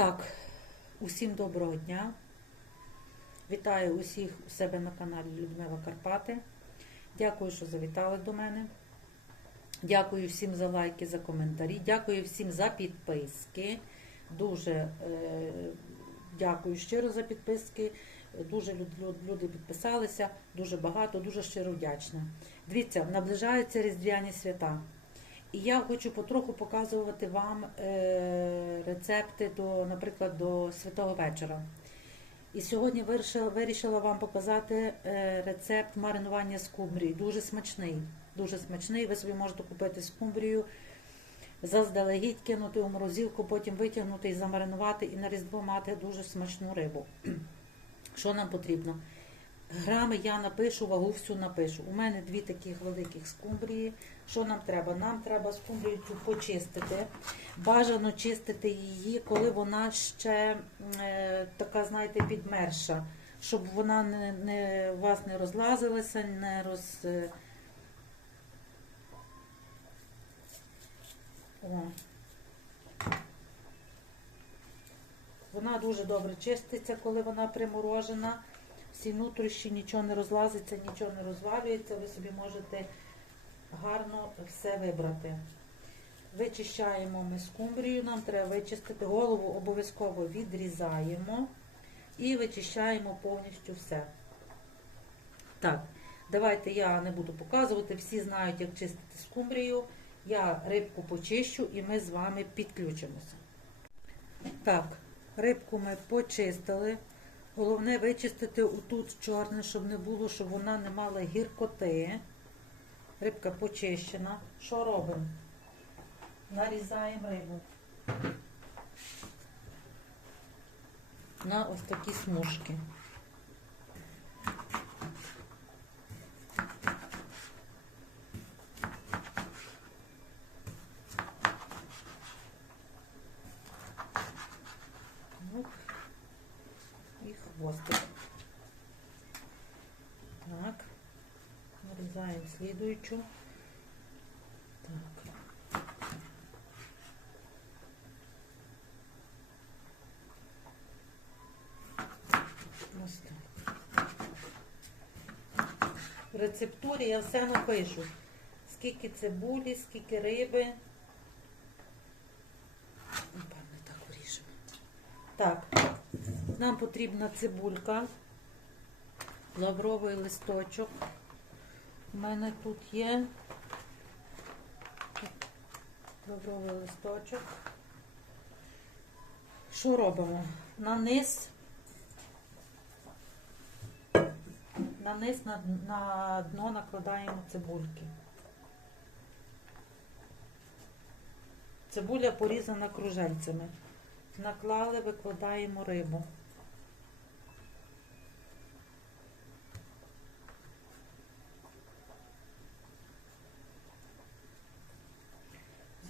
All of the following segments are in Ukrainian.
Так, усім доброго дня. Вітаю усіх у себе на каналі Людмила Карпати. Дякую, що завітали до мене. Дякую всім за лайки, за коментарі. Дякую всім за підписки. Дуже е, дякую щиро за підписки. Дуже люд- люд- люди підписалися, дуже багато, дуже щиро вдячна. Дивіться, наближаються різдвяні свята. І я хочу потроху показувати вам е, рецепти до, наприклад, до святого вечора. І сьогодні вирішила, вам показати е, рецепт маринування скумбрії. Дуже смачний. Дуже смачний. Ви собі можете купити скумбрію, заздалегідь кинути у морозилку, потім витягнути і замаринувати, і на різдво мати дуже смачну рибу. Що нам потрібно? Грами я напишу, вагу всю напишу. У мене дві таких великих скумбрії. Що нам треба? Нам треба скумбрію цю почистити. Бажано чистити її, коли вона ще е, така, знаєте, підмерша, щоб вона не, не, у вас не розлазилася, не роз. е, О. Вона дуже добре чиститься, коли вона приморожена. Всі нутрощі, нічого не розлазиться, нічого не розвалюється. Ви собі можете гарно все вибрати. Вичищаємо ми скумбрію, нам треба вичистити голову, обов'язково відрізаємо і вичищаємо повністю все. Так, давайте я не буду показувати, всі знають, як чистити скумбрію. Я рибку почищу і ми з вами підключимося. Так, рибку ми почистили. Головне вичистити отут чорне, щоб не було, щоб вона не мала гіркоти. Рибка почищена. Що робимо? Нарізаємо рибу на ось такі смужки. Оп. І хвостик. Так. Нарізаємо слідуючу. Так. В рецептурі я все напишу. Скільки цибулі, скільки риби. Напевне, так вирішимо. Так, нам потрібна цибулька, лавровий листочок. У мене тут є лавровий листочок. Що робимо? На низ, на низ на дно накладаємо цибульки. Цибуля порізана кружельцями. Наклали, викладаємо рибу.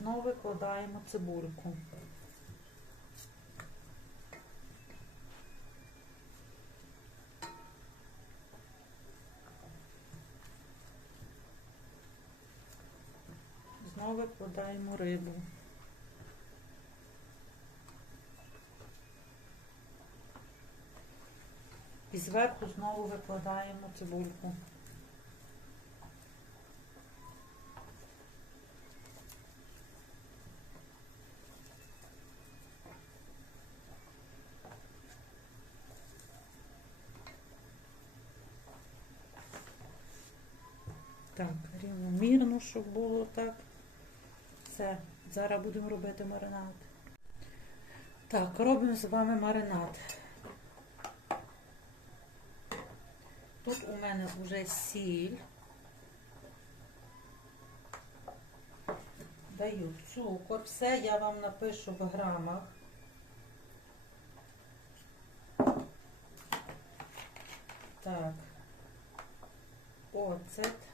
Знову викладаємо цибульку. Знову викладаємо рибу. І зверху знову викладаємо цибульку. Так, рівномірно, щоб було так. Все, зараз будемо робити маринад. Так, робимо з вами маринад. Тут у мене вже сіль. Даю цукор. Все я вам напишу в грамах. Так. Оцет.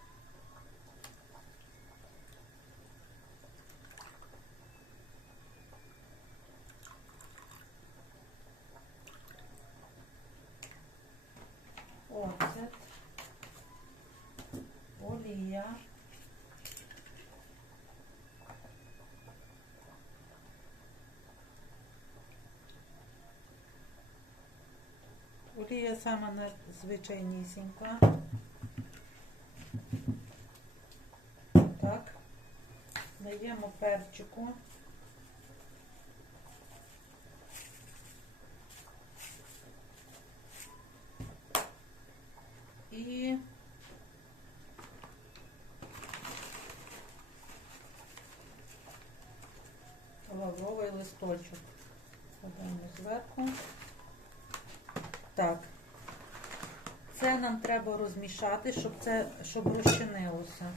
Олія. Це саме найзвичайнісінька. Так. Даємо перчику. І лавровий листочок. Кладемо зверху. Так. Це нам треба розмішати, щоб це щоб розчинилося.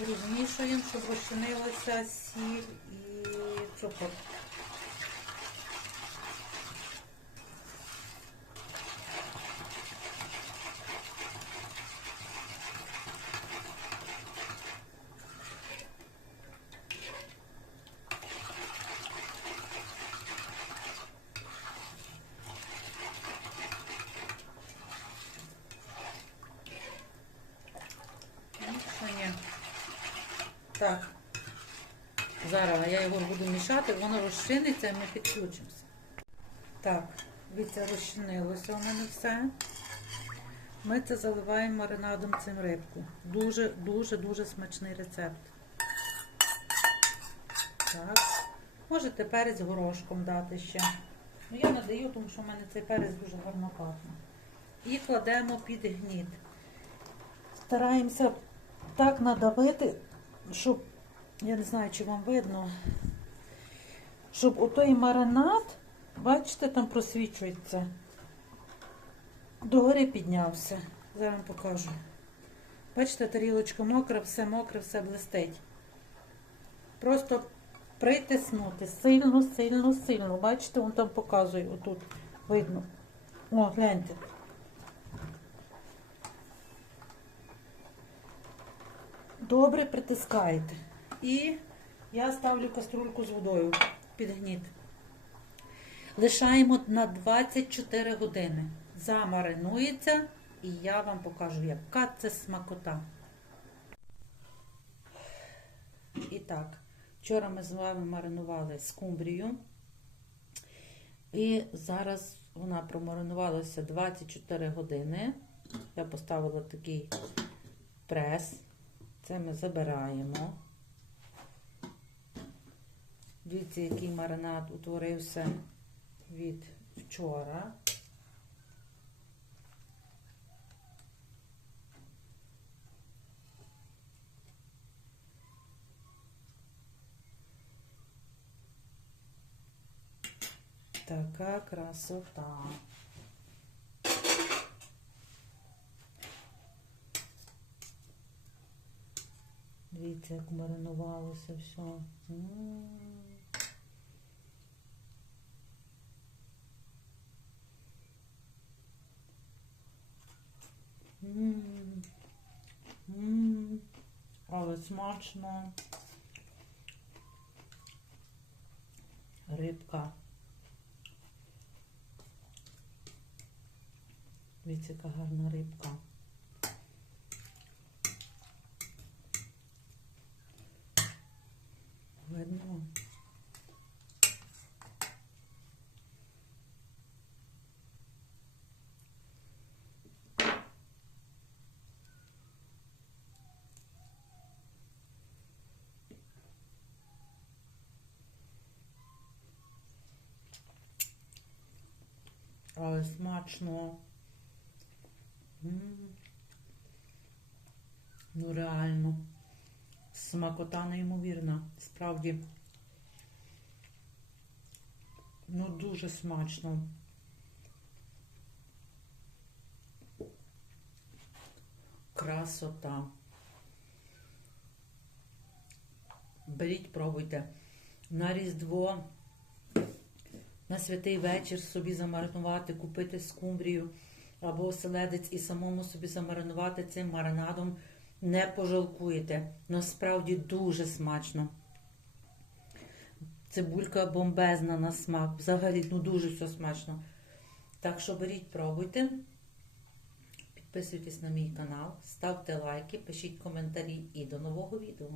Розмішуємо, щоб розчинилося сіль і цукор. Так. Зараз я його буду мішати, воно розчиниться і ми підключимося. Так, дивіться, розчинилося у мене все. Ми це заливаємо маринадом цим рибку. Дуже, дуже, дуже смачний рецепт. Так. Можете перець горошком дати ще. Ну, я надаю, тому що в мене цей перець дуже гарно пахне. І кладемо під гніт. Стараємося так надавити, щоб, я не знаю, чи вам видно, щоб отой маринад, бачите, там просвічується, догори піднявся. Зараз вам покажу. Бачите, тарілочка мокра, все мокре, все блистить. Просто притиснути сильно, сильно, сильно. Бачите, він там показує, отут видно. О, гляньте. Добре притискаєте. І я ставлю каструльку з водою під гніт. Лишаємо на 24 години. Замаринується, і я вам покажу, яка це смакота. І так, вчора ми з вами маринували скумбрію. І зараз вона промаринувалася 24 години. Я поставила такий прес. Це ми забираємо. Дивіться, який маринад утворився від вчора. Така красота. Дивіться, як маринувалося все. Але смачно. Рибка. Дивіться, яка гарна рибка. Видно. Але смачно. Ну реально. Смакота неймовірна. Справді. Ну, дуже смачно. Красота. Беріть, пробуйте. На Різдво, на святий вечір собі замаринувати, купити скумбрію або оселедець і самому собі замаринувати цим маринадом. Не пожалкуєте. Насправді дуже смачно. Цибулька бомбезна на смак. Взагалі, ну дуже все смачно. Так що беріть, пробуйте. Підписуйтесь на мій канал, ставте лайки, пишіть коментарі і до нового відео.